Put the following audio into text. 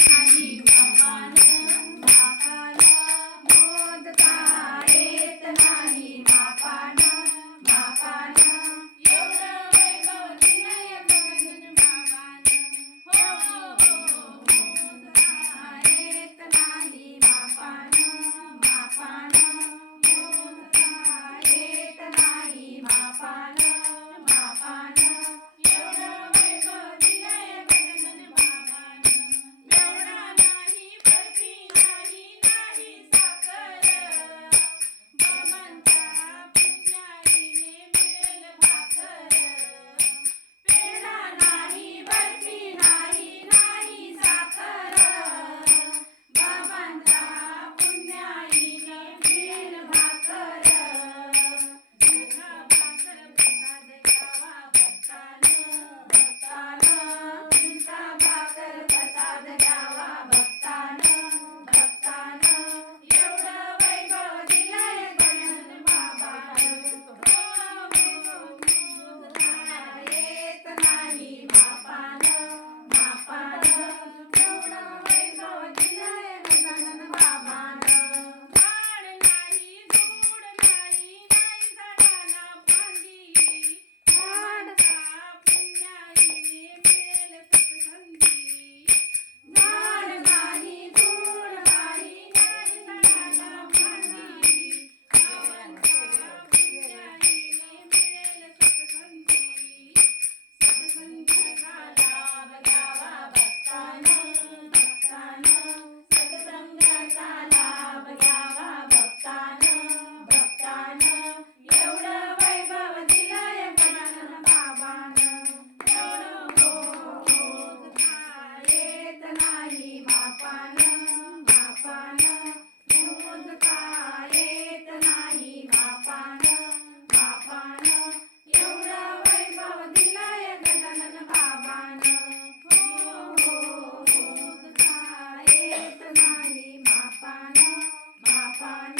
नाही मापान मापान मोजता येत नाही मापान मापान एवढं वैभव दिलंय गगन बाबान हो मोजता येत नाही मापान मापान मोजता येत नाही मापान मापान एवढं वैभव दिलंय गगन बाबान एवढा नाही बर्फी नाही नाही साखर बाबांच्या पुण्याईने मिळेल भाकर पेढा नाही बर्फी नाही नाही साखर बाबांच्या पुण्याईने मिळेल भाकर झुणका भाकर प्रसाद घ्यावा भक्तान भक्तान झुणका भाकर प्रसाद घ्यावा भक्तान भक्तान एवढं वैभव दिलंय गगन बाबान मोजता येत नाही मापान मापान एवढं वैभव दिलंय गगन बाबान झाड नाही झूड नाही नाही झाडाला फांदी झाडचा पुण्याईने मिळेल सत्संगी झाड नाही झूड नाही नाही झाडाला फांदी बाबांच्या पुण्याईने मिळेल सत्संगी सत्संगाचा लाभ घ्यावा भक्तान भक्तान सत्संगाचा लाभ घ्यावा भक्तान भक्तान एवढं वैभव दिलंय गगन बाबान एवढं मोजता येत नाही मापान मापान मोजता येत नाही मापान मापान एवढं वैभव दिलंय गगन बाबान मोजता येत नाही मापान मापान